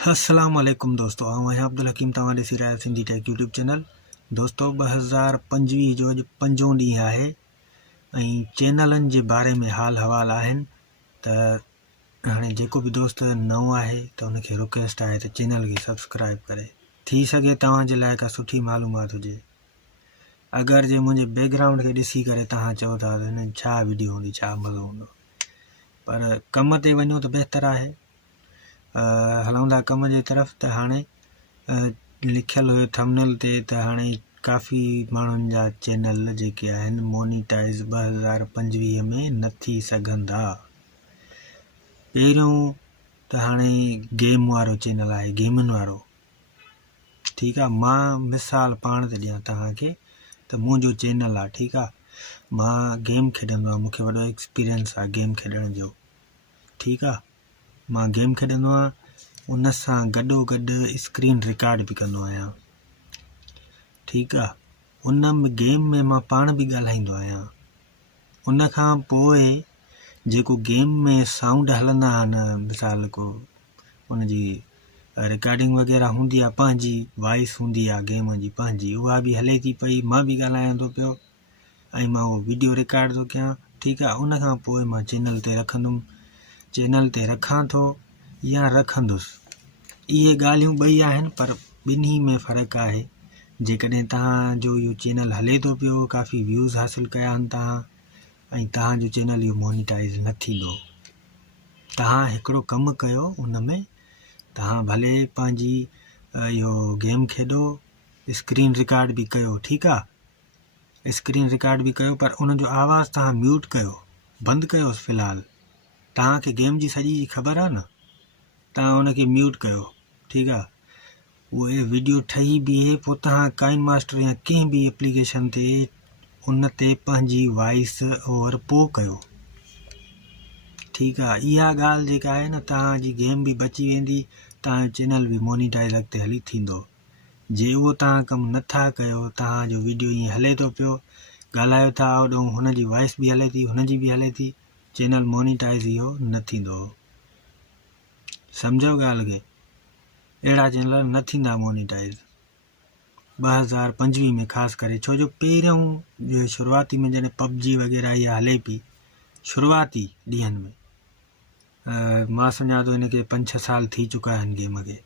अस्सलाम वालेकुम दोस्तों, आहियां अब्दुल हकीम। तव्हां ॾिसी रहिया सिंधी टेक यूट्यूब चैनल। दोस्तों 2025 जो अॼु 5 ॾींहुं आहे ऐं चैनलनि जे बारे में हाल हवाल आहिनि। त हाणे जेको बि दोस्त नओं आहे त उनखे रिक्वेस्ट आहे त चैनल खे सब्सक्राइब करे, थी सघे तव्हांजे लाइ का सुठी मालूमात हुजे। अगरि जे मुंहिंजे बैकग्राउंड खे ॾिसी करे तव्हां चओ था त हिन छा वीडियो हूंदी, छा मज़ो हूंदो, पर कम ते वञो त बहितर आहे। हलूं था कम जे तरफ़। त हाणे लिखियलु हुयो थंबनेल ते त हाणे काफ़ी माण्हुनि जा चैनल जेके आहिनि मोनीटाइज़ 2025 में न थी सघंदा। पहिरियों त हाणे गेम वारो चैनल आहे, गेमनि वारो। ठीकु आहे, मां मिसाल पाण ते ॾियां तव्हांखे त मुंहिंजो चैनल आहे, ठीकु आहे, मां गेम खेॾंदो आहियां, मूंखे वॾो एक्सपीरियंस आहे गेम खेॾण जो। ठीकु आहे, मां गेम खेॾंदो आहियां, उन सां गॾोगॾु स्क्रीन रिकॉर्ड बि कंदो आहियां। ठीकु आहे, उन गेम में मां पाण बि ॻाल्हाईंदो आहियां। उन खां पोइ जेको गेम में साउंड हलंदा आहिनि, मिसाल को उनजी रिकॉर्डिंग वग़ैरह हूंदी आहे, पंहिंजी वॉइस हूंदी आहे गेम जी पंहिंजी, उहा बि हले थी पई, मां बि ॻाल्हायां थो पियो ऐं मां उहो वीडियो रिकॉर्ड थो कयां। ठीकु आहे, उन खां पोइ मां चैनल ते रखंदुमि, चैनल ते रखां थो या रखंदुसि। इहे ॻाल्हियूं ॿई आहिनि, पर ॿिन्ही में फ़र्क़ु आहे। जेकॾहिं तव्हांजो इहो चैनल हले थो पियो, काफ़ी व्यूज़ हासिलु कया आहिनि तव्हां, ऐं तव्हांजो चैनल इहो मोनीटाइज़ न थींदो। तव्हां हिकिड़ो कमु कयो, उन में तव्हां भले पंहिंजी इहो गेम खेॾो, स्क्रीन रिकॉर्ड बि कयो। ठीकु आहे, स्क्रीन रिकॉर्ड बि कयो, पर उनजो आवाज़ु तव्हां म्यूट कयो, बंदि कयोसि फ़िलहालु। तव्हांखे गेम जी सॼी ख़बर आहे न, तव्हां उनखे म्यूट कयो। ठीकु आहे, उहे वीडियो ठही बीहे, पोइ तव्हां काइन मास्टर या कंहिं बि एप्लीकेशन ते उन ते पंहिंजी वॉइस ओवर पोइ कयो। ठीकु आहे, इहा ॻाल्हि जेका आहे न, तव्हांजी गेम बि बची वेंदी, तव्हांजो चैनल बि मोनीटाइज़ अॻिते हली थींदो। जे उहो तव्हां कमु नथा कयो, तव्हांजो वीडियो ईअं हले थो पियो, ॻाल्हायो था होॾो, हुनजी वॉइस बि हले थी, हुनजी बि हले थी, चैनल मोनीटाइज़ इहो न थींदो। सम्झो ॻाल्हि खे, अहिड़ा चैनल न थींदा मोनीटाइज़ 2025 में ख़ासि करे। छो जो पहिरियों शुरूआती में जॾहिं पबजी वग़ैरह इहा हले पई शुरूआती ॾींहंनि में, मां सम्झां थो हिनखे 5-6 साल थी चुका आहिनि गेम खे,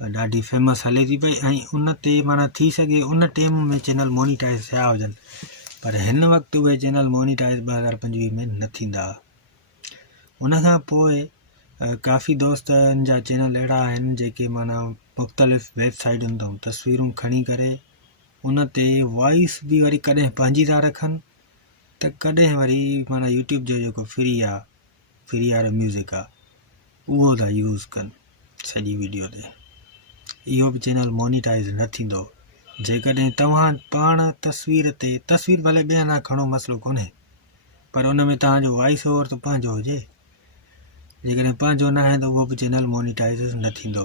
ॾाढी फेमस हले थी पई, ऐं उन ते माना थी सघे उन टाइम में चैनल मोनीटाइज़ थिया हुजनि, पर हिन वक़्तु उहे चैनल मोनीटाइज़ 2025 में न थींदा। उन खां पोइ काफ़ी दोस्तनि जा चैनल अहिड़ा आहिनि जेके माना मुख़्तलिफ़ वेबसाइटुनि तां तस्वीरूं खणी करे उन ते वॉइस बि वरी कॾहिं पंहिंजी था रखनि, त कॾहिं वरी माना यूट्यूब जो जेको फ्री वारो म्यूज़िक आहे उहो था यूज़ कनि सॼी वीडियो ते। इहो बि चैनल मोनीटाइज़ न थींदो। जेकॾहिं तव्हां पाण तस्वीर भले ॿिए हंधा खणो, मसइलो कोन्हे, पर उन में तव्हांजो वॉइस ओवर त पंहिंजो हुजे। जेकॾहिं पंहिंजो न आहे त उहो बि चैनल मोनीटाइज़ न थींदो।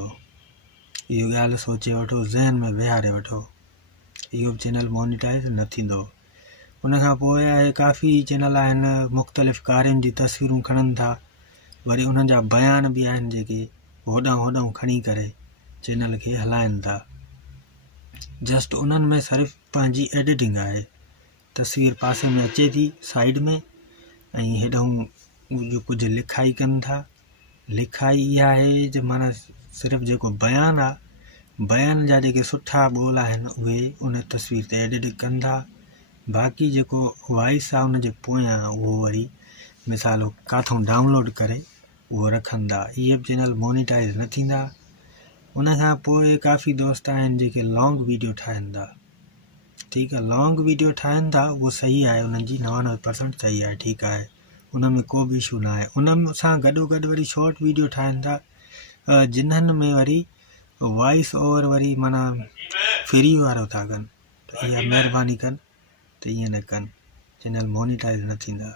इहो ॻाल्हि सोचे वठो, ज़हन में विहारे वठो, इहो बि चैनल मोनीटाइज़ न थींदो। उन खां पोइ आहे काफ़ी चैनल आहिनि मुख़्तलिफ़ कारियुनि जी तस्वीरूं खणनि था, वरी उन्हनि जा बयान बि आहिनि जेके होॾां खणी करे चैनल खे हलाइनि था। जस्ट उन्हनि में सिर्फ़ु पंहिंजी एडिटिंग आहे, तस्वीर पासे में अचे थी साइड में, ऐं हेॾां जो कुझु लिखाई कनि था। लिखाई इहा आहे जो माना सिर्फ़ु जेको बयान आहे, बयान जा जेके सुठा ॿोल आहिनि उहे उन तस्वीर ते एडिट कनि था। बाक़ी जेको वॉइस आहे उनजे पोयां उहो वरी मिसाल किथां डाउनलोड करे उहो रखनि था। इहे बि चैनल मोनीटाइज़ न थींदा। उन खां पोइ काफ़ी दोस्त आहिनि जेके लॉन्ग वीडियो ठाहिनि था। ठीकु आहे, लॉन्ग वीडियो ठाहिनि था, उहो सही आहे, उन्हनि जी 99% सही आहे, ठीकु आहे, उन में को बि इशू न आहे। उन सां गॾोगॾु वरी शॉर्ट वीडियो ठाहिनि था, जिन्हनि में वरी वॉइस ओवर वरी माना फ्री वारो था कनि, त इहा महिरबानी कनि त ईअं न कनि, चैनल मोनीटाइज़ न थींदा।